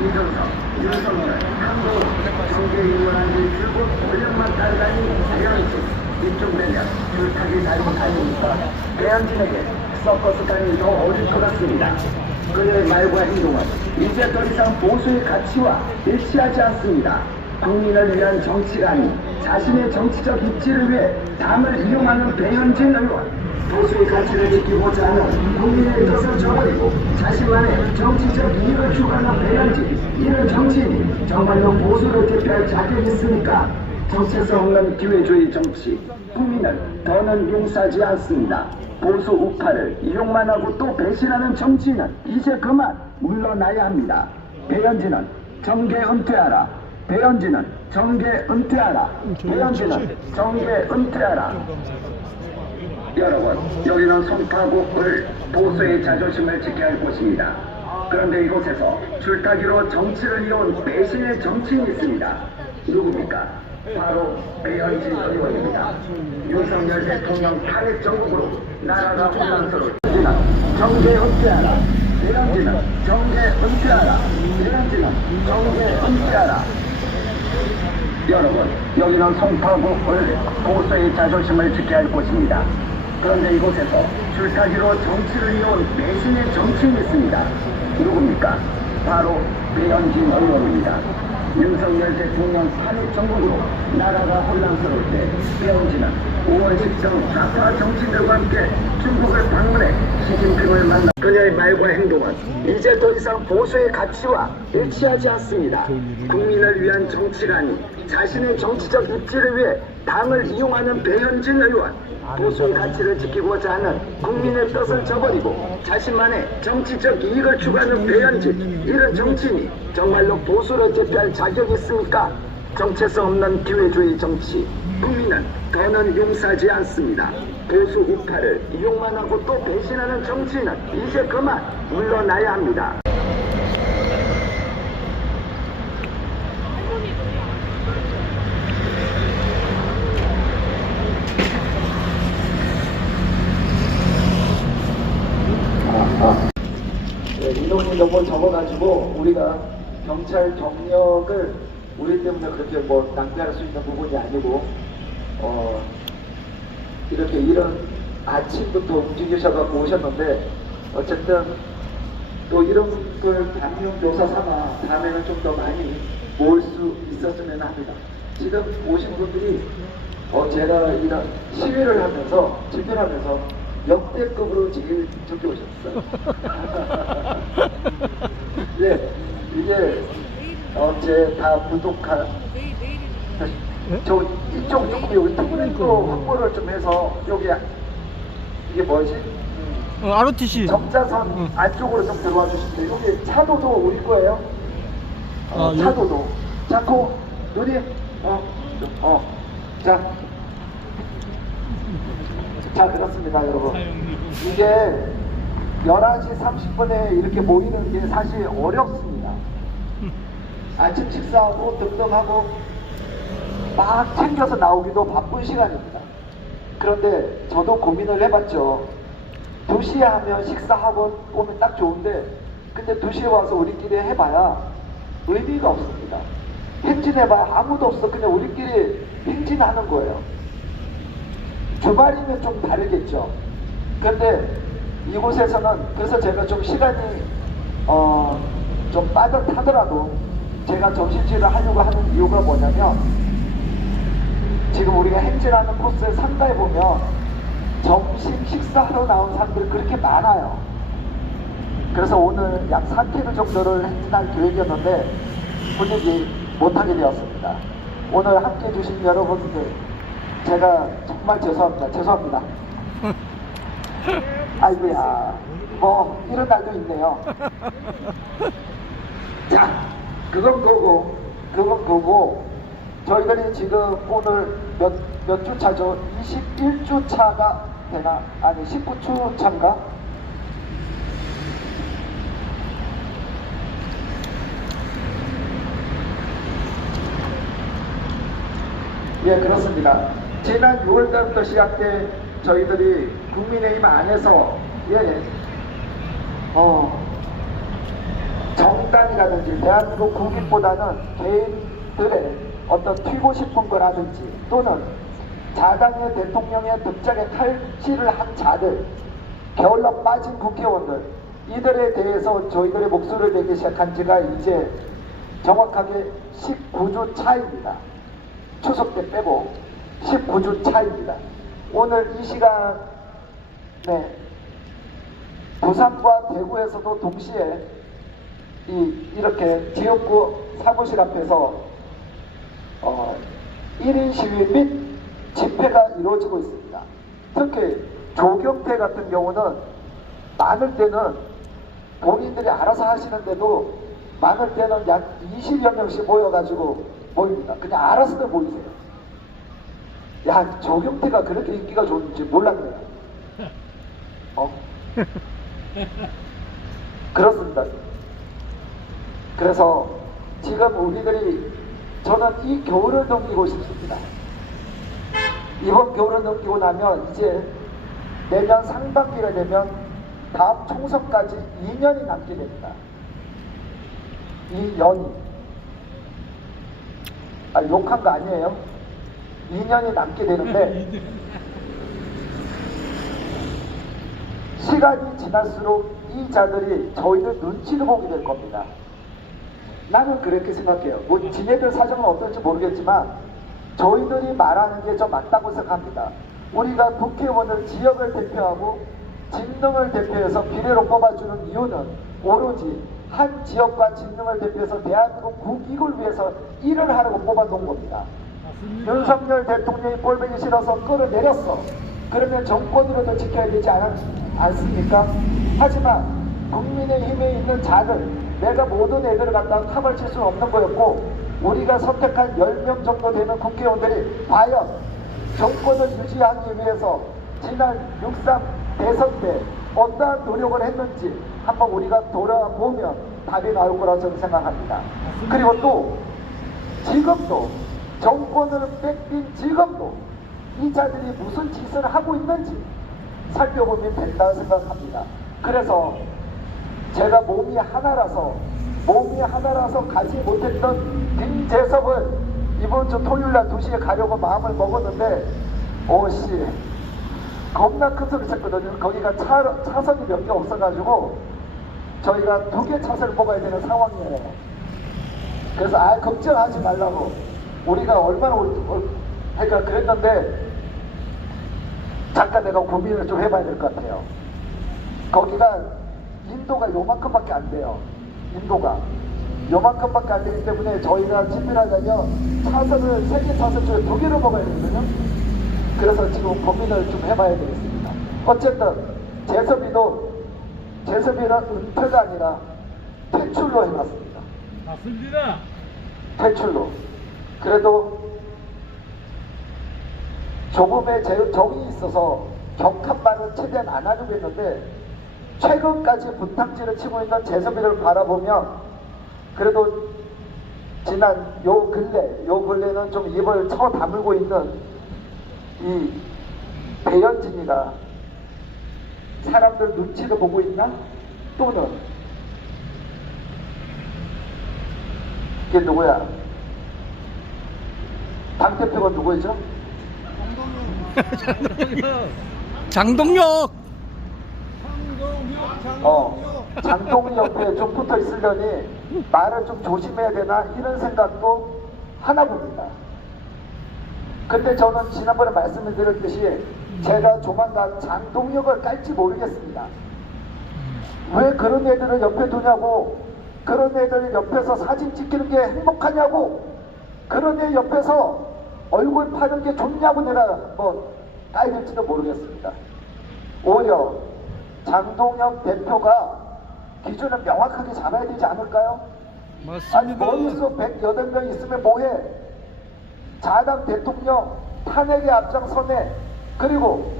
이준석, 윤석열, 한국 정계 입문한 지 줄곧 5년만 달라니 배현진, 이쪽 되면 줄타기 달인 아닙니까? 배현진에게 서커스단이 더 어릴 것 같습니다. 그의 말과 행동은 이제 더 이상 보수의 가치와 일치하지 않습니다. 국민을 위한 정치가 아닌 자신의 정치적 입지를 위해 당을 이용하는 배현진 의원. 보수의 가치를 지키고자 하는 국민의 뜻을 저버리고 자신만의 정치적 이익을 추구하는 배현진. 이런 정치인이 정말로 보수를 대표할 자격이 있습니까? 정체성 없는 기회주의 정치. 국민을 더는 용서하지 않습니다. 보수 우파를 이용만 하고 또 배신하는 정치인은 이제 그만 물러나야 합니다. 배현진은 정계 은퇴하라. 배현진은 정계 은퇴하라. 배현진은 정계 은퇴하라. 여러분, 여기는 송파구을 보수의 자존심을 지켜야 할 곳입니다. 그런데 이곳에서 줄타기로 정치를 이어온 배신의 정치인이 있습니다. 누굽니까? 바로 배현진 의원입니다. 윤석열 대통령 탄핵 정국으로 나라가 혼란스러울 때는 정계 은퇴하라. 배현진은 정계 은퇴하라. 배현진은 정계 은퇴하라. 여러분, 여기는 송파구을 보수의 자존심을 지켜야 할 곳입니다. 그런데 이곳에서 줄타기로 정치를 이어온 배신의 정치인이 있습니다. 누굽니까? 바로 배현진 의원입니다. 윤석열 대통령 탄핵 정국으로 나라가 혼란스러울 때 배현진은 5월 10일 좌파 정치인들과 함께 중국을 방문해 시진핑을 만나 그녀의 말과 행동은 이제 더 이상 보수의 가치와 일치하지 않습니다. 국민을 위한 정치가 아닌 자신의 정치적 입지를 위해 당을 이용하는 배현진 의원. 보수의 가치를 지키고자 하는 국민의 뜻을 저버리고 자신만의 정치적 이익을 추구하는 배현진. 이런 정치인이 정말로 보수를 대표할 자격이 있습니까? 정체성 없는 기회주의 정치. 국민은 더는 용서하지 않습니다. 보수 우파를 이용만 하고 또 배신하는 정치인은 이제 그만 물러나야 합니다. 인원이 너무 적어가지고 우리가 경찰 경력을 우리 때문에 그렇게 뭐 낭비할 수 있는 부분이 아니고 이렇게 이런 아침부터 움직이셔갖고 오셨는데 어쨌든 또 이런 걸 감명교사 삼아 다음에는 좀 더 많이 모을 수 있었으면 합니다. 지금 오신 분들이 제가 이런 시위를 하면서 집회하면서 역대급으로 제일 적게 오셨어요. 네, 이게 제 다 부족한 저 이쪽 조금 여기 통로로 확보를 좀 해서 여기 이게 뭐지? ROTC 점자선 안쪽으로 좀 들어와 주시면 여기 차도도 우리 거예요. 차도도. 자코 누님 자, 그렇습니다, 여러분. 이게 11시 30분에 이렇게 모이는 게 사실 어렵습니다. 아침 식사하고 등등하고 막 챙겨서 나오기도 바쁜 시간입니다. 그런데 저도 고민을 해봤죠. 2시에 하면 식사하고 오면 딱 좋은데 근데 2시에 와서 우리끼리 해봐야 의미가 없습니다. 행진해봐야 아무도 없어. 그냥 우리끼리 행진하는 거예요. 주말이면 좀 다르겠죠. 근데 이곳에서는 그래서 제가 좀 시간이 좀 빠듯하더라도 제가 점심시를 하려고 하는 이유가 뭐냐면 지금 우리가 행진하는 코스에 상가에 보면 점심 식사하러 나온 사람들이 그렇게 많아요. 그래서 오늘 약 4km 정도를 행진할 계획이었는데 분위기 못하게 되었습니다. 오늘 함께 해주신 여러분들 제가 정말 죄송합니다. 아이고야, 뭐 이런 날도 있네요. 자, 그건 그거고 저희들이 지금 오늘 몇 주 차죠? 21주 차가 되나? 아니 19주 차인가? 예, 그렇습니다. 지난 6월달부터 시작된 저희들이 국민의힘 안에서 정계 정당이라든지 대한민국 국익보다는 개인들의 어떤 튀고 싶은 거라든지 또는 자당의 대통령의 득작에 칼질을 한 자들, 게을러 빠진 국회의원들, 이들에 대해서 저희들의 목소리를 내기 시작한 지가 이제 정확하게 19주 차입니다. 추석 때 빼고 19주 차입니다. 오늘 이 시간에 부산과 대구에서도 동시에 이렇게 지역구 사무실 앞에서 1인 시위 및 집회가 이루어지고 있습니다. 특히 조경태 같은 경우는 많을 때는 본인들이 알아서 하시는데도 많을 때는 약 20여 명씩 모여가지고 모입니다. 그냥 알아서들 모이세요. 야, 조경태가 그렇게 인기가 좋은지 몰랐네요. 그렇습니다. 그래서 지금 우리들이 저는 이 겨울을 넘기고 싶습니다. 이번 겨울을 넘기고 나면 이제 내년 상반기가 되면 다음 총선까지 2년이 남게 됩니다. 2년이. 욕한 거 아니에요? 2년이 남게 되는데 시간이 지날수록 이 자들이 저희들 눈치를 보게 될 겁니다. 나는 그렇게 생각해요. 뭐 지네들 사정은 어떨지 모르겠지만 저희들이 말하는 게 좀 맞다고 생각합니다. 우리가 국회의원을 지역을 대표하고 직능을 대표해서 비례로 뽑아주는 이유는 오로지 한 지역과 직능을 대표해서 대한민국 국익을 위해서 일을 하려고 뽑아놓은 겁니다. 윤석열 대통령이 꼴보기 싫어서 끌어내렸어. 그러면 정권으로도 지켜야 되지 않습니까? 하지만 국민의힘에 있는 자들, 내가 모든 애들을 갖다가 탑을 칠 수는 없는 거였고, 우리가 선택한 10명 정도 되는 국회의원들이 과연 정권을 유지하기 위해서 지난 6.3 대선 때 어떠한 노력을 했는지 한번 우리가 돌아보면 답이 나올 거라고 저는 생각합니다. 그리고 또 지금도 정권을 뺏긴 지금도 이 자들이 무슨 짓을 하고 있는지 살펴보면 된다고 생각합니다. 그래서 제가 몸이 하나라서 가지 못했던 김재섭을 이번 주 토요일날 2시에 가려고 마음을 먹었는데 오씨 겁나 큰 소리 쳤거든요. 거기가 차선이 몇 개 없어가지고 저희가 2개 차선을 뽑아야 되는 상황이에요. 그래서 걱정하지 말라고 우리가 얼마나 그러니까 그랬는데 잠깐 내가 고민을 좀 해봐야 될 것 같아요. 거기가 인도가 요만큼밖에 안 돼요. 인도가 요만큼밖에 안 되기 때문에 저희가 집필하려면 차선을 3개 차선 중에 2개를 먹어야 되거든요. 그래서 지금 고민을 좀 해봐야 되겠습니다. 어쨌든 재섭이는 은퇴가 아니라 퇴출로 해놨습니다. 맞습니다. 퇴출로. 그래도 조금의 정이 있어서 격한 말을 최대한 안 하려고 했는데 최근까지 분탕질을 치고 있는 재섭이를 바라보면 그래도 지난 요 근래는 좀 입을 쳐 다물고 있는 이 배현진이가 사람들 눈치를 보고 있나? 또는 이게 누구야? 당대표가 누구죠? 장동혁. 장동희 옆에 좀 붙어 있으려니 말을 좀 조심해야 되나 이런 생각도 하나 봅니다. 근데 저는 지난번에 말씀을 드렸듯이 제가 조만간 장동혁을 깔지 모르겠습니다. 왜 그런 애들을 옆에 두냐고, 그런 애들 옆에서 사진 찍히는 게 행복하냐고, 그런 애 옆에서 얼굴 파는 게 좋냐고 내가 뭐 까야 될지도 모르겠습니다. 오히려 장동혁 대표가 기준을 명확하게 잡아야 되지 않을까요? 맞습니다. 아니 머릿속 108명 있으면 뭐해? 자당 대통령 탄핵에 앞장서네. 그리고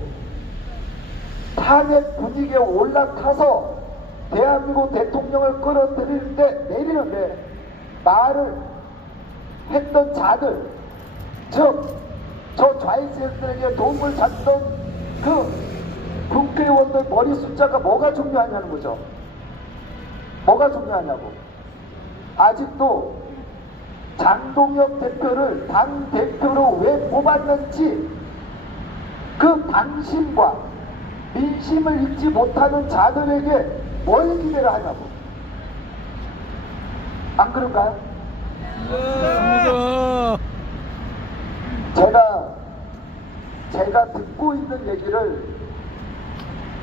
탄핵 분위기에 올라타서 대한민국 대통령을 끌어내리는데 말을 했던 자들, 즉 저 좌익세력들에게 도움을 줬던 그 국회의원들 머리 숫자가 뭐가 중요하냐는 거죠. 뭐가 중요하냐고. 아직도 장동혁 대표를 당 대표로 왜 뽑았는지 그 당심과 민심을 읽지 못하는 자들에게 뭘 기대를 하냐고. 안 그런가요? 제가 듣고 있는 얘기를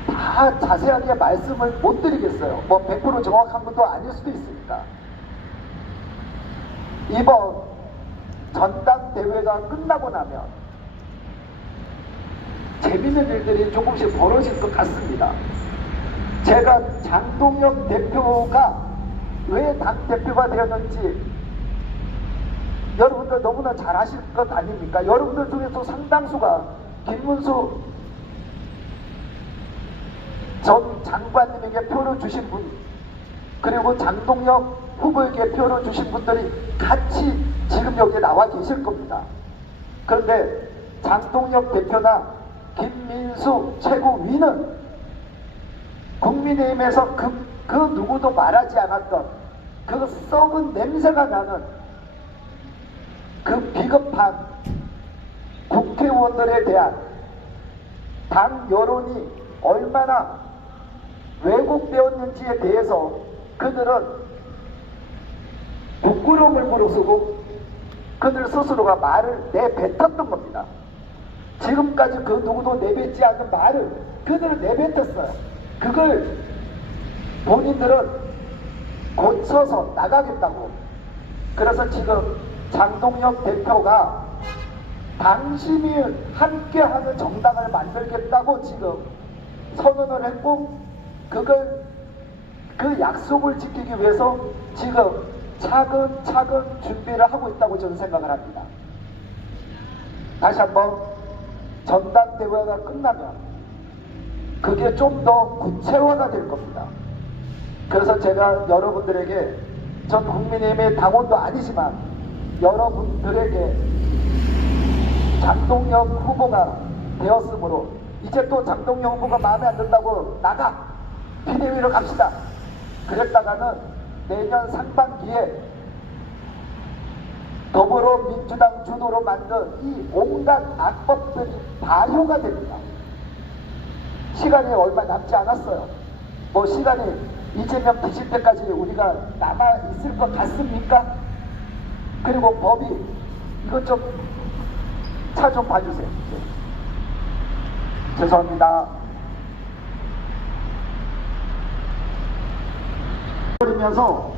다 자세하게 말씀을 못 드리겠어요. 뭐 100% 정확한 것도 아닐 수도 있으니까. 이번 전당대회가 끝나고 나면 재밌는 일들이 조금씩 벌어질 것 같습니다. 제가 장동혁 대표가 왜 당대표가 되었는지 여러분들 너무나 잘 아실 것 아닙니까? 여러분들 중에서 상당수가 김문수 전 장관님에게 표를 주신 분, 그리고 장동혁 후보에게 표를 주신 분들이 같이 지금 여기에 나와 계실 겁니다. 그런데 장동혁 대표나 김민수 최고위는 국민의힘에서 그 누구도 말하지 않았던 그 썩은 냄새가 나는 그 비겁한 국회의원들에 대한 당 여론이 얼마나 왜곡되었는지에 대해서 그들은 부끄러움을 무릅쓰고 그들 스스로가 말을 내뱉었던 겁니다. 지금까지 그 누구도 내뱉지 않는 말을 그들은 내뱉었어요. 그걸 본인들은 고쳐서 나가겠다고. 그래서 지금 장동혁 대표가 당신이 함께하는 정당을 만들겠다고 지금 선언을 했고, 그걸 그 약속을 지키기 위해서 지금 차근차근 준비를 하고 있다고 저는 생각을 합니다. 다시 한번 전당대회가 끝나면 그게 좀 더 구체화가 될 겁니다. 그래서 제가 여러분들에게, 전 국민의힘의 당원도 아니지만 여러분들에게 장동혁 후보가 되었으므로 이제 또 장동혁 후보가 마음에 안 든다고 나가! 비대위로 갑시다! 그랬다가는 내년 상반기에 더불어민주당 주도로 만든 이 온갖 악법들이 발효가 됩니다. 시간이 얼마 남지 않았어요. 뭐 시간이 이재명 뒤질 때까지 우리가 남아있을 것 같습니까? 그리고 법이, 이것 좀 차 좀 봐주세요. 네. 죄송합니다. 그러면서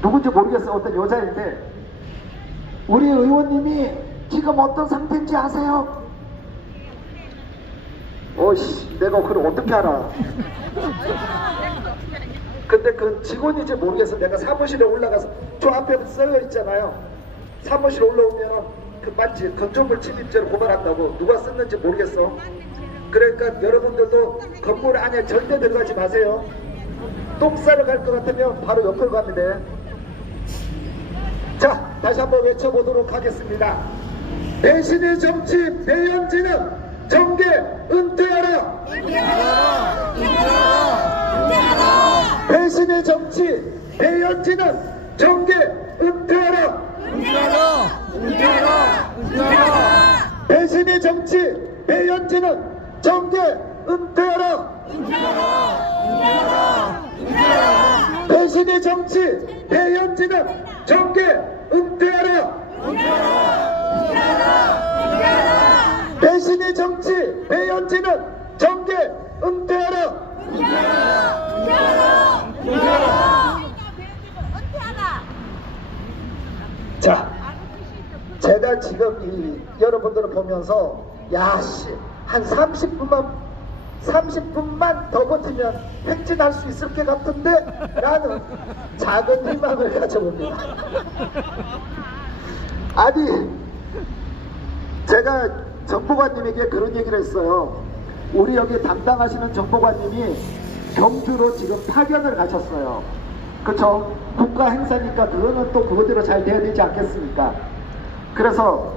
누군지 모르겠어요. 어떤 여자인데, 우리 의원님이 지금 어떤 상태인지 아세요? 어이씨, 내가 그걸 어떻게 알아? 근데 그 직원인지 모르겠어. 내가 사무실에 올라가서 저 앞에 써여 있잖아요. 사무실 올라오면 그 마치 건축물 침입죄로 고발한다고. 누가 썼는지 모르겠어. 그러니까 여러분들도 건물 안에 절대 들어가지 마세요. 똥 싸러 갈 것 같으면 바로 옆으로 가면 돼. 자, 다시 한번 외쳐보도록 하겠습니다. 배신의 정치 배현진은 정계 은퇴하라! 은퇴하라! 은퇴하라! 은퇴하라! 배신의 정치 배현진은 정계 은퇴하라! 은퇴하라! 은퇴하라! 은퇴하라! 배신의 정치 배현진은 정계 은퇴하라! 은퇴하라! 은퇴하라! 은퇴하라! 배신의 정치 배현진은 정계 은퇴하라! 은퇴하라! 은퇴하라! 배신의 정치 배현진은 정계 은퇴하라! 은퇴하라! 은퇴하라! 은퇴하라! 자, 제가 지금 여러분들을 보면서 야씨 한 30분만 더 버티면 횡진할 수 있을 것 같은데 라는 작은 희망을 가져봅니다. 아니, 제가 정보관님에게 그런 얘기를 했어요. 우리 여기 담당하시는 정보관님이 경주로 지금 파견을 가셨어요. 그쵸? 국가 행사니까 그거는 또 그거대로 잘 돼야 되지 않겠습니까? 그래서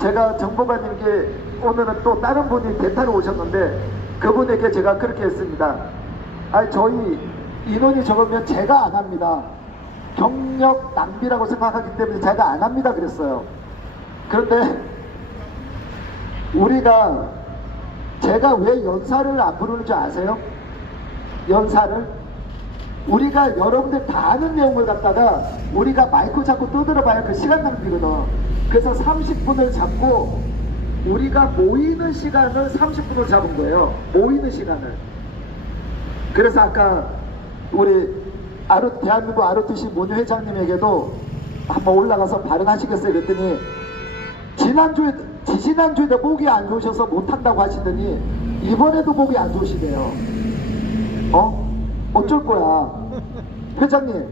제가 정보관님께, 오늘은 또 다른 분이 대타로 오셨는데 그분에게 제가 그렇게 했습니다. 아니, 저희 인원이 적으면 제가 안 합니다. 경력 낭비라고 생각하기 때문에 제가 안 합니다 그랬어요. 그런데 우리가 제가 왜 연사를 안 부르는 줄 아세요? 연사를 우리가 여러분들 다 아는 내용을 갖다가 우리가 마이크 잡고 떠들어봐야 그 시간 낭비거든. 그래서 30분을 잡고 우리가 모이는 시간을 30분을 잡은 거예요. 모이는 시간을. 그래서 아까 우리 대한민국 ROTC 문희 회장님에게도 한번 올라가서 발언하시겠어요 그랬더니 지난주에도 목이 안 좋으셔서 못한다고 하시더니 이번에도 목이 안 좋으시대요. 어쩔 거야 회장님,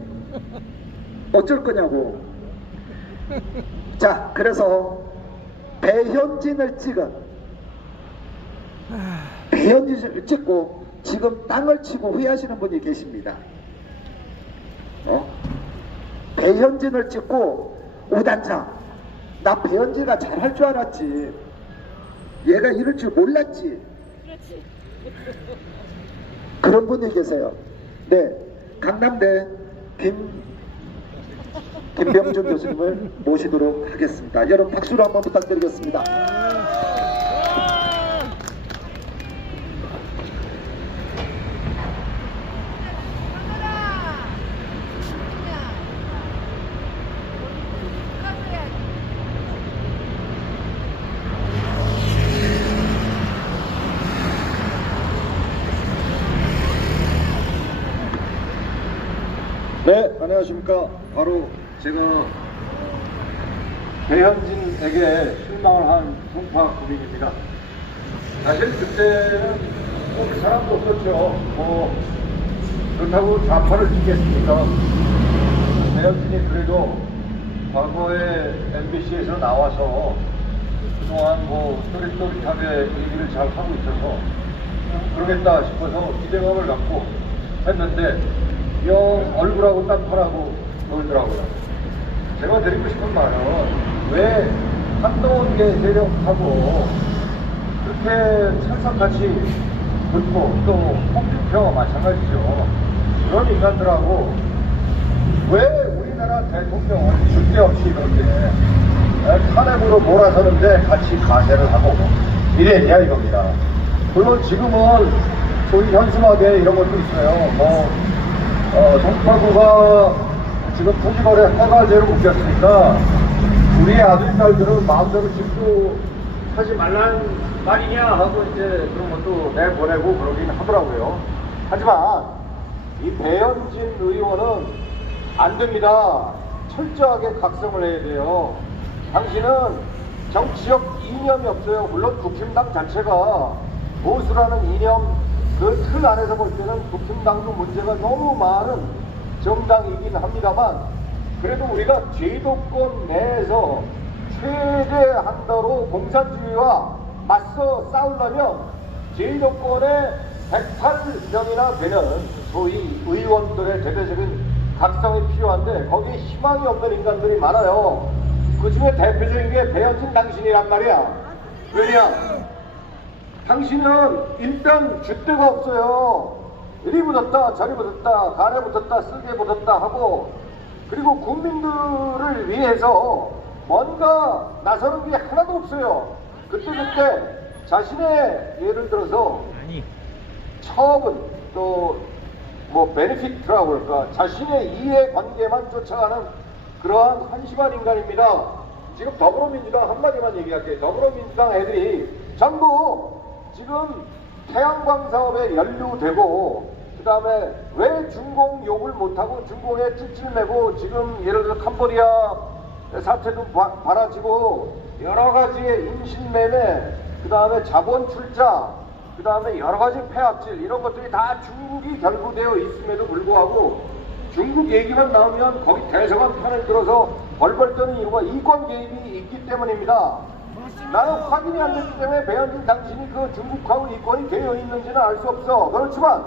어쩔 거냐고. 자, 그래서 배현진을 찍고 지금 땅을 치고 후회하시는 분이 계십니다. 배현진을 찍고 우단장, 나 배현진가 잘할 줄 알았지, 얘가 이럴 줄 몰랐지. 그런 분이 계세요. 네, 강남대 김병준 교수님을 모시도록 하겠습니다. 여러분 박수로 한번 부탁드리겠습니다. 네, 안녕하십니까. 바로 제가 배현진에게 실망을 한 송파 구민입니다. 사실 그때는 그 사람도 없었죠. 그렇다고 좌파를 짓겠습니까? 배현진이 그래도 과거에 MBC에서 나와서 그동안 또릿또릿하게 얘기를 잘 하고 있어서 그러겠다 싶어서 기대감을 갖고 했는데 영 얼굴하고 딴판하고 놀더라고요. 제가 드리고 싶은 말은 왜 한동훈계 세력하고 그렇게 찰싹같이 붙고 또 홍준표와 마찬가지죠. 그런 인간들하고 왜 우리나라 대통령을 줄데없이 이렇게 탄핵으로 몰아서는데 같이 가세를 하고 이랬냐 이겁니다. 물론 지금은 소위 현수막에 이런 것도 있어요. 송파구가 지금 토지거래 허가제로 묶였으니까 우리 아들, 딸들은 마음대로 집도 하지 말라는 말이냐 하고 이제 그런 것도 내보내고 그러긴 하더라고요. 하지만 이 배현진 의원은 안 됩니다. 철저하게 각성을 해야 돼요. 당신은 정치적 이념이 없어요. 물론 국힘당 자체가 보수라는 이념 그 틀 안에서 볼 때는 국힘당도 문제가 너무 많은 정당이긴 합니다만 그래도 우리가 제도권 내에서 최대한도로 공산주의와 맞서 싸우려면 제도권의 108명이나 되는 소위 의원들의 대대적인 각성이 필요한데 거기에 희망이 없는 인간들이 많아요. 그 중에 대표적인 게 배현진 당신이란 말이야. 왜냐? 당신은 일단 줏대가 없어요. 이리 붙었다 저리 붙었다 간에 붙었다 쓸개 붙었다 하고 그리고 국민들을 위해서 뭔가 나서는 게 하나도 없어요. 그때 자신의 예를 들어서 처분 또 베네피트라고 그럴까 자신의 이해관계만 쫓아가는 그러한 한심한 인간입니다. 지금 더불어민주당 한마디만 얘기할게요. 더불어민주당 애들이 전부 지금 태양광 사업에 연루되고 그 다음에 왜 준공 욕을 못하고 준공에 찔찔매고 지금 예를 들어 캄보디아 사태도 벌어지고 여러가지의 임신매매 그 다음에 자본 출자 그 다음에 여러가지 폐합질 이런 것들이 다 중국이 결부되어 있음에도 불구하고 중국 얘기만 나오면 거기 대서관 편을 들어서 벌벌 떠는 이유가 이권 개입이 있기 때문입니다. 나는 확인이 안 됐기 때문에 배현진 당신이 그 중국하고 이권이 되어 있는지는 알 수 없어. 그렇지만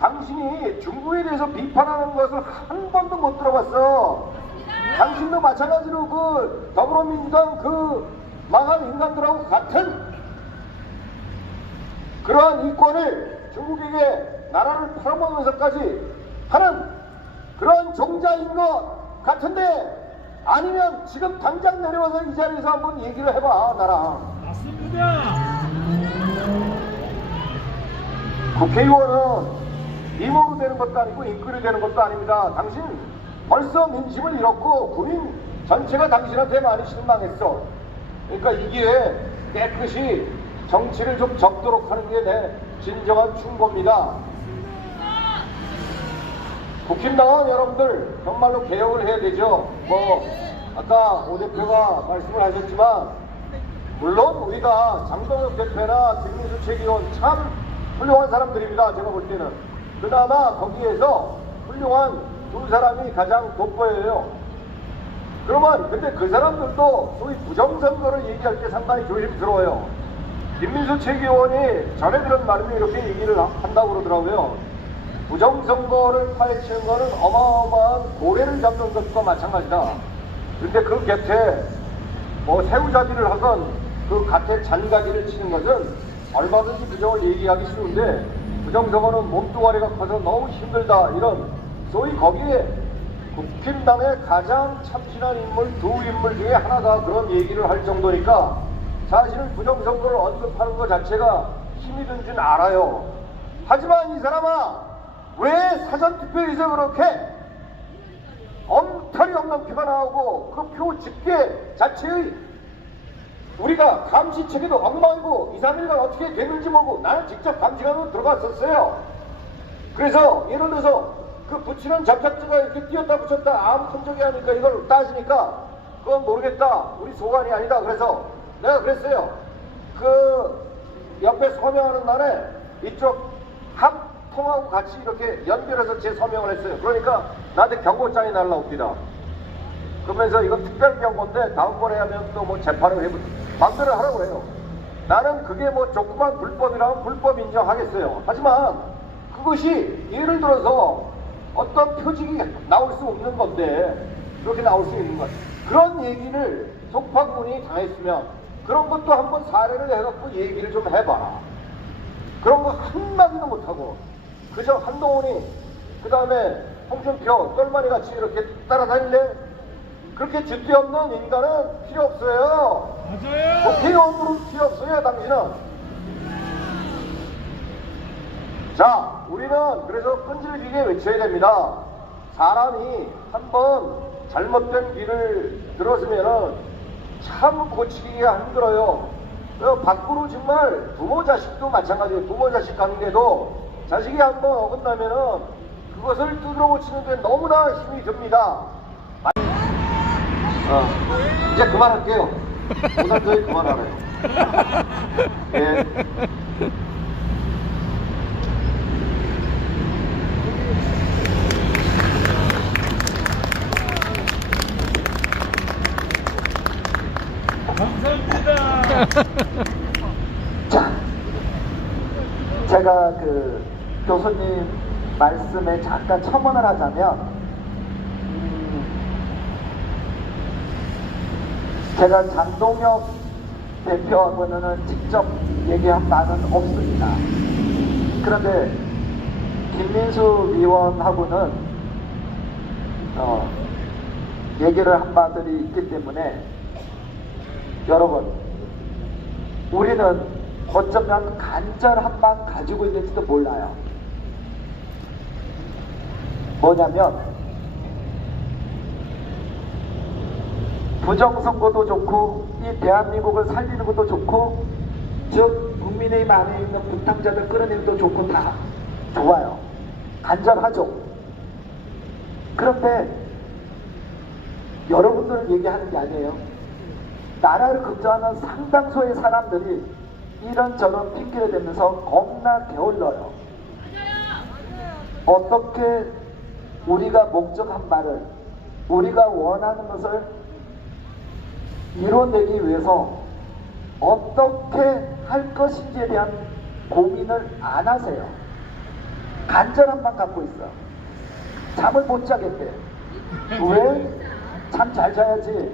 당신이 중국에 대해서 비판하는 것을 한 번도 못 들어봤어. 당신도 마찬가지로 그 더불어민주당 그 망한 인간들하고 같은 그러한 이권을 중국에게 나라를 팔아먹으면서까지 하는 그런 종자인 것 같은데, 아니면 지금 당장 내려와서 이 자리에서 한번 얘기를 해봐, 나랑. 맞습니다. 국회의원은 임원으로 되는 것도 아니고 인권이 되는 것도 아닙니다. 당신 벌써 민심을 잃었고 국민 전체가 당신한테 많이 실망했어. 그러니까 이 기회에 깨끗이 정치를 좀 접도록 하는 게 내 진정한 충고입니다. 국힘당은 여러분들 정말로 개혁을 해야 되죠. 아까 오 대표가 말씀을 하셨지만, 물론 우리가 장동혁 대표나 김민수 최기원 참 훌륭한 사람들입니다. 제가 볼 때는. 그나마 거기에서 훌륭한 두 사람이 가장 돋보여요. 그러면 근데 그 사람들도 소위 부정선거를 얘기할 때 상당히 조심스러워요. 김민수 최기원이 전에 들은 말인데 이렇게 얘기를 한다고 그러더라고요. 부정선거를 파헤치는 거는 어마어마한 고래를 잡는 것과 마찬가지다. 근데 그 곁에 새우잡이를 하건 그 갓에 잔가지를 치는 것은 얼마든지 부정을 얘기하기 쉬운데, 부정선거는 몸뚱아리가 커서 너무 힘들다, 이런 소위 거기에 국힘당의 가장 참신한 인물 두 인물 중에 하나가 그런 얘기를 할 정도니까, 사실은 부정선거를 언급하는 것 자체가 힘이 든 줄 알아요. 하지만 이 사람아, 왜 사전투표에서 그렇게 엉터리 없는 표가 나오고 그 표 집계 자체의 우리가 감시체계도 엉망이고 2, 3일간 어떻게 됐는지 모르고, 나는 직접 감시관으로 들어갔었어요. 그래서 예를 들어서 그 붙이는 접착제가 이렇게 띄었다 붙였다 아무 흔적이 아니까 이걸 따지니까 그건 모르겠다, 우리 소관이 아니다. 그래서 내가 그랬어요. 그 옆에 서명하는 날에 이쪽 합통하고 같이 이렇게 연결해서 제 서명을 했어요. 그러니까 나한테 경고장이 날라옵니다. 그러면서 이건 특별 경고인데 다음번에 하면 또 재판을 해보고 마음대로 하라고 해요. 나는 그게 조그만 불법이라면 불법 인정하겠어요. 하지만 그것이 예를 들어서 어떤 표직이 나올 수 없는 건데 그렇게 나올 수 있는 것, 그런 얘기를 속박문이 당했으면 그런 것도 한번 사례를 해갖고 얘기를 좀 해봐. 그런 거 한마디도 못하고 그저 한동훈이 그 다음에 홍준표 똘마니 같이 이렇게 따라다닐래? 그렇게 줏대 없는 인간은 필요 없어요. 맞아요. 국회의원으로 필요 없어요, 당신은. 자, 우리는 그래서 끈질기게 외쳐야 됩니다. 사람이 한번 잘못된 길을 들었으면은 참 고치기가 힘들어요. 밖으로 정말 부모 자식도 마찬가지예요. 부모 자식 관계도 자식이 한번 어긋나면은 그것을 두드러 고치는데 너무나 힘이 듭니다. 이제 그만할게요. 오늘 저희 그만하래요. 예. 감사합니다. 자, 제가 그 교수님 말씀에 잠깐 첨언을 하자면, 제가 장동혁 대표하고는 직접 얘기한 바는 없습니다. 그런데 김민수 위원하고는 얘기를 한 바들이 있기 때문에, 여러분, 우리는 어쩌면 간절한 방 가지고 있는지도 몰라요. 뭐냐면 부정선거도 좋고 이 대한민국을 살리는 것도 좋고, 즉 국민의힘 안에 있는 부당자들 끌어내는 것도 좋고 다 좋아요. 간절하죠. 그런데 여러분들은 얘기하는 게 아니에요. 나라를 걱정하는 상당수의 사람들이 이런저런 핑계를 대면서 겁나 게을러요. 어떻게 우리가 목적한 바를, 우리가 원하는 것을 이뤄내기 위해서 어떻게 할 것인지에 대한 고민을 안 하세요. 간절함만 갖고 있어. 잠을 못 자겠대. 왜? 잠 잘 자야지,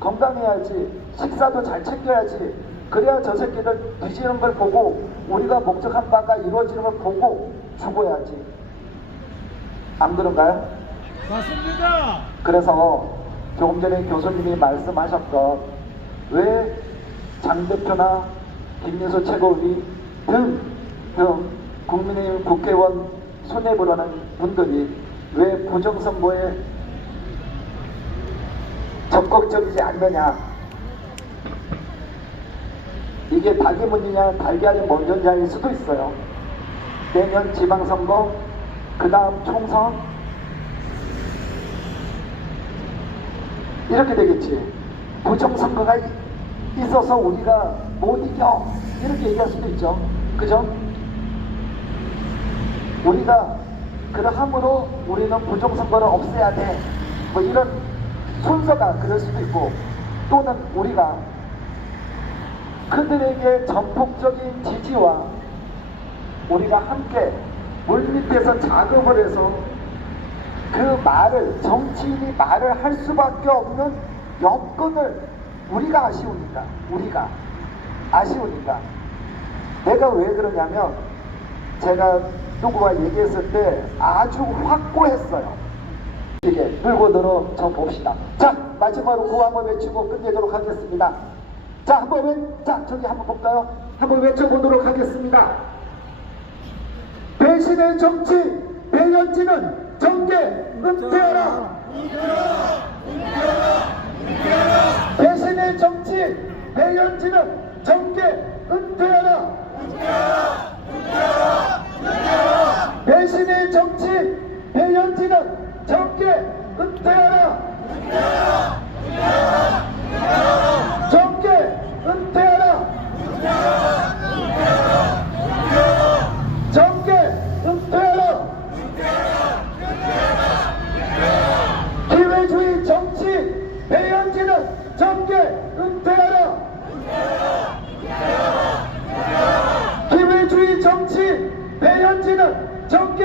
건강해야지, 식사도 잘 챙겨야지, 그래야 저 새끼들 뒤지는 걸 보고 우리가 목적한 바가 이루어지는 걸 보고 죽어야지. 안 그런가요? 맞습니다. 그래서 조금 전에 교수님이 말씀하셨던 왜 장 대표나 김민수 최고위 등 국민의힘 국회의원 손해보려는 분들이 왜 부정선거에 적극적이지 않느냐, 이게 닭이 먼저냐 달걀이 먼저냐일 수도 있어요. 내년 지방선거, 그 다음 총선, 이렇게 되겠지. 부정선거가 있어서 우리가 못 이겨, 이렇게 얘기할 수도 있죠. 그죠? 우리가 그러함으로 우리는 부정선거를 없애야 돼, 뭐 이런 순서가 그럴 수도 있고, 또는 우리가 그들에게 전폭적인 지지와 우리가 함께 물밑에서 작업을 해서 그 말을, 정치인이 말을 할 수밖에 없는 여건을 우리가 아쉬우니까. 내가 왜 그러냐면, 제가 누구와 얘기했을 때 아주 확고했어요. 이게 물고 늘어져 봅시다. 자, 마지막으로 구호 한번 외치고 끝내도록 하겠습니다. 자, 저기 한번 볼까요? 한번 외쳐보도록 하겠습니다. 배신의 정치, 배현진은 정계 은퇴하라! 배신의 정치, 배현진은 정계 은퇴하라! 배신의 정치, 배현진은 정계 은퇴하라! 정계 은퇴하라! 정계 은퇴하라! 기회주의 정치, 배현진은 정계 은퇴하라! 기회주의 정치, 배현진은 정계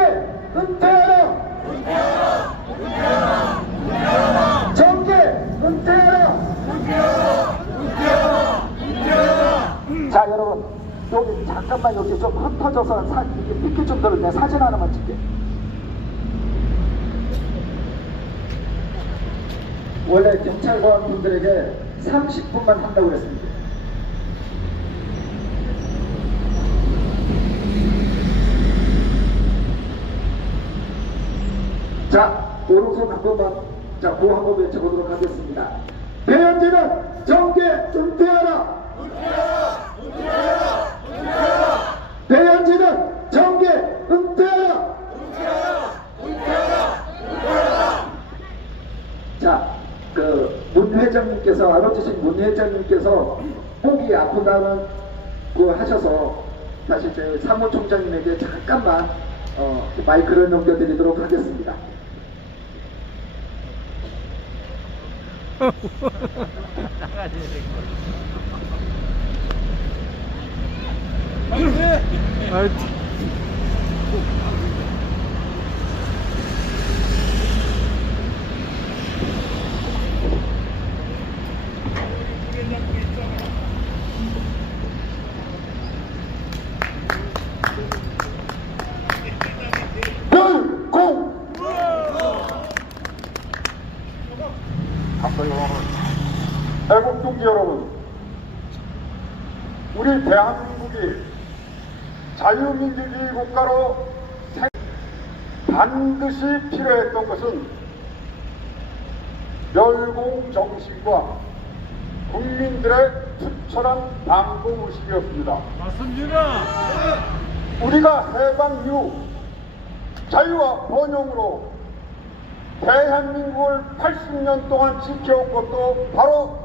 은퇴하라! 정계 은퇴하라! 자, 여러분, 여기 잠깐만 여기 좀 흩어져서 이렇게 피켓 좀 들을래. 사진 하나만 찍게. 원래 경찰관 분들에게 30분만 한다고 그랬습니다. 자, 오른손 한 번만, 자, 구호 한번 외쳐보도록 하겠습니다. 배현진은 정계 은퇴하라! 배현진은 정계 은퇴하라! 자, 문 회장님께서, 알아주신 문 회장님께서 목이 아프다는 거 하셔서 다시 저희 사무총장님에게 잠깐만 마이크를 넘겨드리도록 하겠습니다. 애국동지 여러분, 우리 대한민국이 자유민주주의 국가로 반드시 필요했던 것은 멸공정신과 국민들의 투철한 방공의식이었습니다. 맞습니다. 우리가 해방 이후 자유와 번영으로 대한민국을 80년 동안 지켜온 것도 바로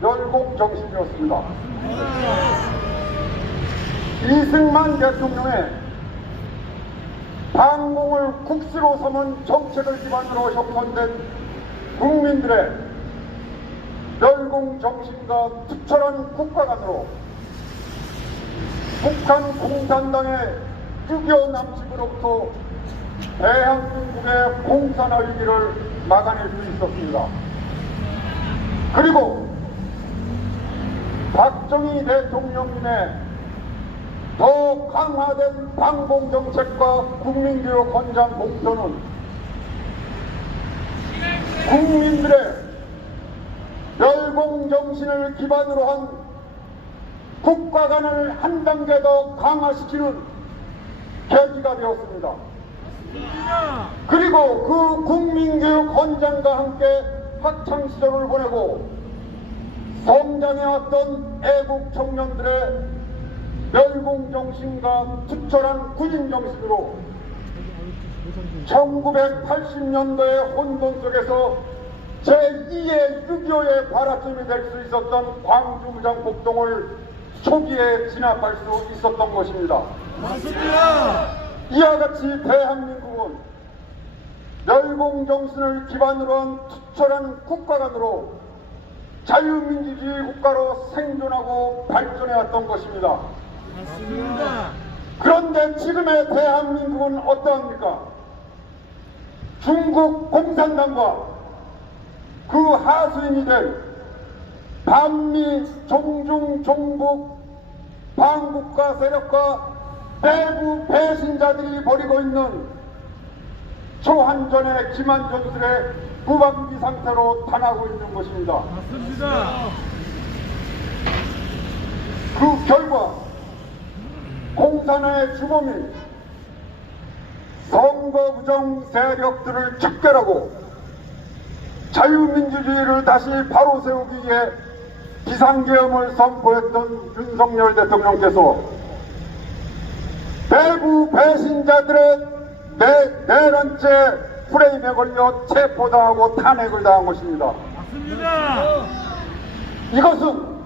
멸공정신이었습니다. 이승만 대통령의 방공을 국수로 삼은 정책을 기반으로 형성된 국민들의 멸공정신과 투철한 국가관으로 북한 공산당의 6.25 남침으로부터 대한민국의 공산화 위기를 막아낼 수 있었습니다. 그리고 박정희 대통령님의 더 강화된 방공정책과 국민교육 헌장 목표는 국민들의 멸공정신을 기반으로 한 국가관을 한 단계 더 강화시키는 계기가 되었습니다. 그리고 그 국민교육 헌장과 함께 학창시절을 보내고 성장해왔던 애국 청년들의 멸공정신과 투철한 군인정신으로 1980년도의 혼돈 속에서 제2의 6.25의 발화점이 될 수 있었던 광주무장폭동을 초기에 진압할 수 있었던 것입니다. 맞습니다. 이와 같이 대한민국은 멸공정신을 기반으로 한 투철한 국가관으로 자유민주주의 국가로 생존하고 발전해왔던 것입니다. 맞습니다. 그런데 지금의 대한민국은 어떠합니까? 중국 공산당과 그 하수인이 된 반미 종중 종북 반국가 세력과 내부 배신자들이 벌이고 있는 초한전의 기만전술의 무방비 상태로 탄하고 있는 것입니다. 맞습니다. 그 결과 공산의 주범인 선거부정 세력들을 척결하고 자유민주주의를 다시 바로 세우기 위해 비상계엄을 선포했던 윤석열 대통령께서 내부 배신자들의 내란죄 프레임에 걸려 체포당하고 탄핵을 당한 것입니다. 맞습니다. 이것은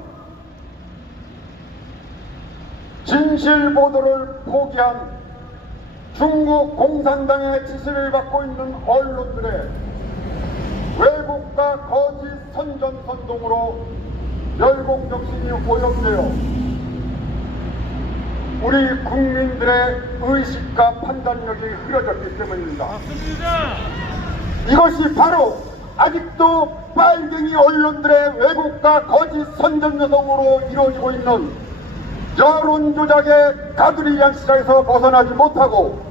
진실보도를 포기한 중국 공산당의 지시를 받고 있는 언론들의 왜곡과 거짓 선전선동으로 멸공정신이 오염되어 우리 국민들의 의식과 판단력이 흐려졌기 때문입니다. 맞습니다. 이것이 바로 아직도 빨갱이 언론들의 왜곡과 거짓 선전요성으로 이루어지고 있는 여론조작의 가두리 양식에서 벗어나지 못하고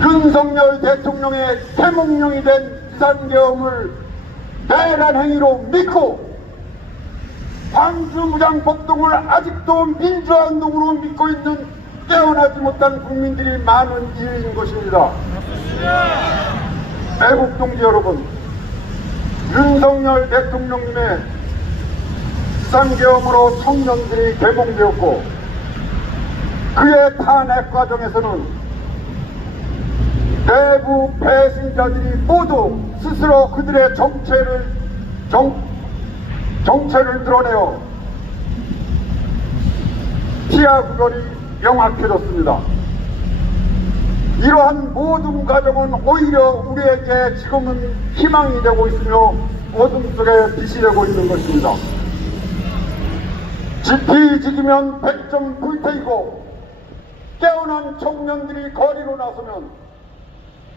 윤석열 대통령의 태몽령이 된 비상계엄을 내란 행위로 믿고 광주무장폭동을 아직도 민주화운동으로 믿고 있는 깨어나지 못한 국민들이 많은 이유인 것입니다. 애국 동지 여러분, 윤석열 대통령님의 비상계엄으로 청년들이 개봉되었고 그의 탄핵 과정에서는 내부 배신자들이 모두 스스로 그들의 정체를 드러내어 피하 구별이 명확해졌습니다. 이러한 모든 과정은 오히려 우리에게 지금은 희망이 되고 있으며 어둠 속에 빛이 되고 있는 것입니다. 지피지기면 100점 불태이고 깨어난 청년들이 거리로 나서면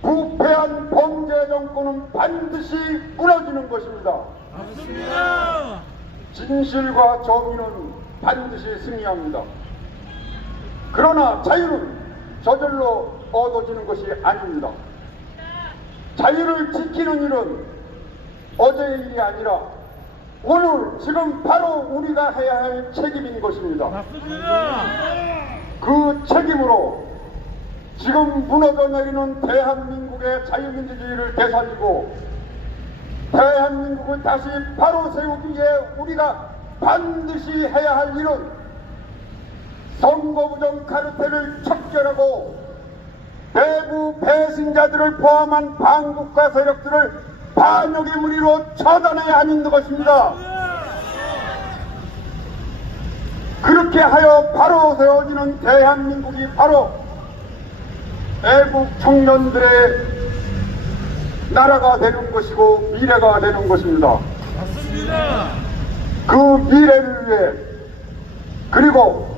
부패한 범죄 정권은 반드시 무너지는 것입니다. 맞습니다. 진실과 정의는 반드시 승리합니다. 그러나 자유는 저절로 얻어지는 것이 아닙니다. 자유를 지키는 일은 어제의 일이 아니라 오늘 지금 바로 우리가 해야 할 책임인 것입니다. 맞습니다. 그 책임으로 지금 무너져 내리는 대한민국의 자유민주주의를 되살리고 대한민국을 다시 바로 세우기 위해 우리가 반드시 해야 할 일은 선거부정 카르텔을 척결하고 내부 배신자들을 포함한 반국가 세력들을 반역의 무리로 처단해야 하는 것입니다. 그렇게 하여 바로 세워지는 대한민국이 바로 애국 청년들의 나라가 되는 것이고 미래가 되는 것입니다. 맞습니다. 그 미래를 위해 그리고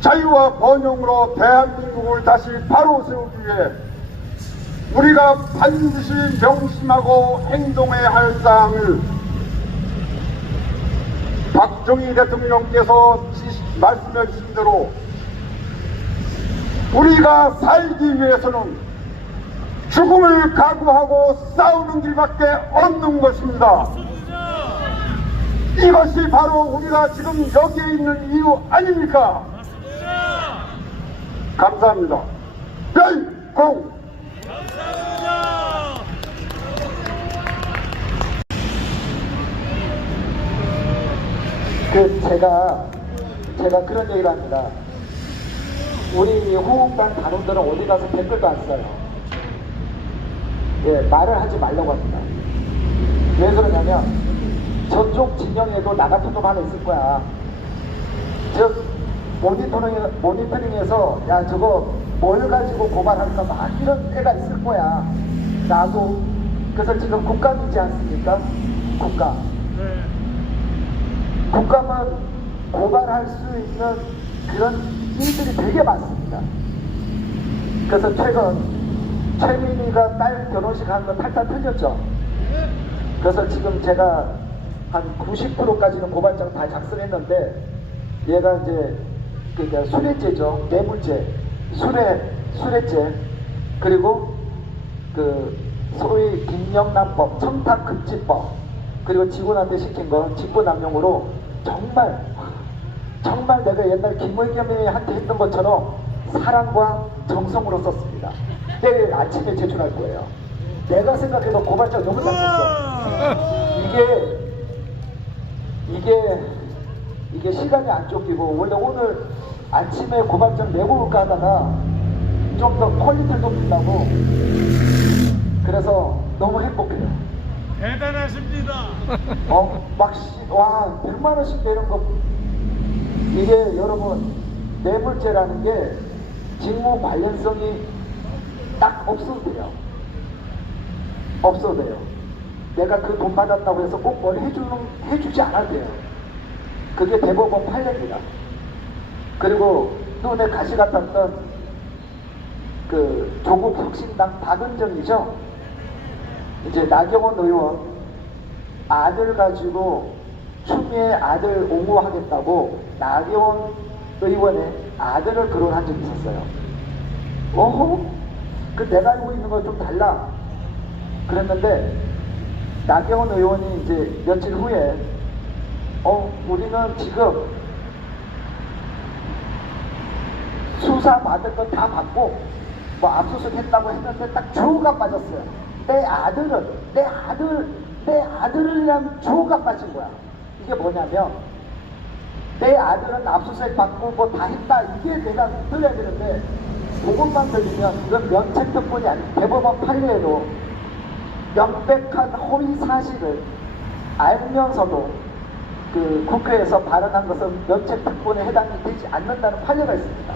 자유와 번영으로 대한민국을 다시 바로 세우기 위해 우리가 반드시 명심하고 행동해야 할 사항을 박정희 대통령께서 말씀해 주신 대로 우리가 살기 위해서는 죽음을 각오하고 싸우는 길밖에 없는 것입니다. 맞습니다. 이것이 바로 우리가 지금 여기에 있는 이유 아닙니까? 맞습니다. 감사합니다. 별공! 감사합니다. 제가 그런 얘기를 합니다. 우리 호흡단 단원들은 어디 가서 댓글도 안 써요. 예, 말을 하지 말라고 합니다. 왜 그러냐면 저쪽 진영에도 나 같은 놈 하나 있을 거야. 즉 모니터링에서 야 저거 뭘 가지고 고발할까 막 이런 애가 있을 거야. 나도. 그래서 지금 국감이지 않습니까? 국감. 네. 국감은 고발할 수 있는 그런 일들이 되게 많습니다. 그래서 최근 최민희가 딸 결혼식 하는 거 탈탈 털렸죠. 그래서 지금 제가 한 90%까지는 고발장 다 작성했는데 얘가 이제 그러니까 수뢰죄죠. 뇌물죄, 수뢰죄, 그리고 그 소위 빈영란법, 청탁금지법, 그리고 직원한테 시킨 거 직권남용으로 정말 내가 옛날 김의겸이한테 했던 것처럼 사랑과 정성으로 썼습니다. 내일 아침에 제출할 거예요. 내가 생각해도 고발장 너무 잘 썼어. 이게 시간이 안 쫓기고 원래 오늘 아침에 고발장 내고 올까 하다가 좀 더 퀄리티를 높인다고 그래서 너무 행복해요. 대단하십니다. 와 100만원씩 내는 거 이게 여러분 뇌물죄라는 게 직무 관련성이 딱 없어도 돼요. 내가 그 돈 받았다고 해서 꼭 뭘 해주지 않아도 돼요. 그게 대법원 판례입니다. 그리고 눈에 가시 같았던 그 조국 혁신당 박은정이죠. 이제 나경원 의원 아들 가지고 추미애 아들 옹호하겠다고 나경원 의원의 아들을 결혼한 적이 있었어요. 그 내가 알고 있는 건 좀 달라. 그랬는데 나경원 의원이 이제 며칠 후에 우리는 지금 수사 받을 건 다 받고 뭐 압수수색 했다고 했는데 딱 주호가 빠졌어요. 내 아들이랑 주호가 빠진 거야. 이게 뭐냐면 내 아들은 압수수색 받고 뭐 다 했다 이게 내가 들려야 되는데 그것만 들리면 그건 면책특권이 아닌 대법원 판례에도 명백한 허위 사실을 알면서도 그 국회에서 발언한 것은 면책특권에 해당이 되지 않는다는 판례가 있습니다.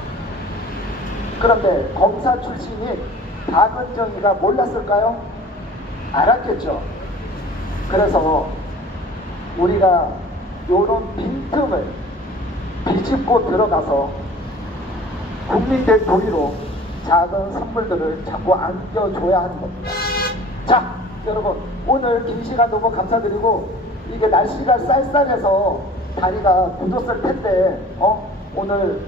그런데 검사 출신인 박은정이가 몰랐을까요? 알았겠죠. 그래서 우리가 요런 빈틈을 비집고 들어가서 국민들 도리로 작은 선물들을 자꾸 안겨줘야 하는 겁니다. 자, 여러분 오늘 긴 시간 너무 감사드리고 이게 날씨가 쌀쌀해서 다리가 굳었을 텐데 오늘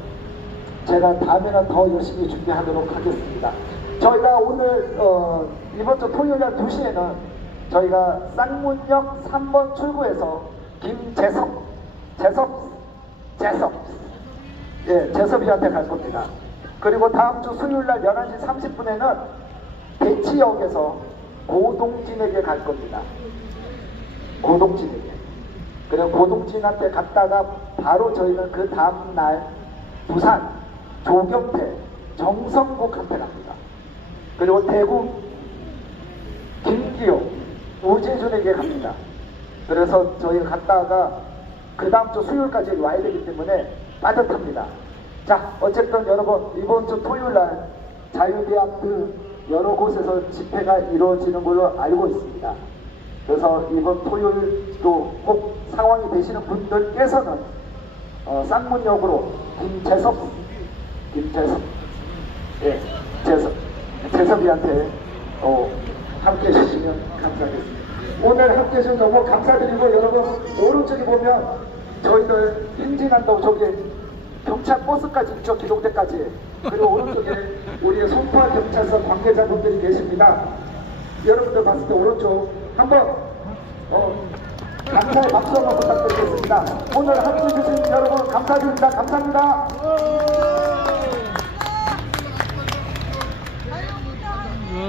제가 다음에는 더 열심히 준비하도록 하겠습니다. 저희가 오늘 이번 주 토요일날 2시에는 저희가 쌍문역 3번 출구에서 재섭이한테 갈 겁니다. 그리고 다음 주 수요일날 11시 30분에는 대치역에서 고동진에게 갈 겁니다. 고동진에게. 그리고 고동진한테 갔다가 바로 저희는 그 다음날 부산 조경태 정성국한테 갑니다. 그리고 대구 김기호 우재준에게 갑니다. 그래서 저희가 갔다가 그 다음 주 수요일까지 와야 되기 때문에 빠듯합니다. 자, 어쨌든 여러분 이번 주 토요일날 자유대학 여러 곳에서 집회가 이루어지는 걸로 알고 있습니다. 그래서 이번 토요일도 꼭 상황이 되시는 분들께서는 쌍문역으로 재섭이한테 함께 해주시면 감사하겠습니다. 오늘 함께 해주셔서 너무 감사드리고 여러분 오른쪽에 보면 저희들 행진한다고 저기 경찰 버스까지 있죠, 기동대까지. 그리고 오른쪽에 우리 송파 경찰서 관계자분들이 계십니다. 여러분들 봤을 때 오른쪽 한번 감사의 박수 한번 부탁드리겠습니다. 오늘 함께 해주신 여러분 감사드립니다. 감사합니다.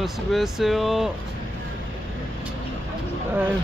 수고했어요. 아유.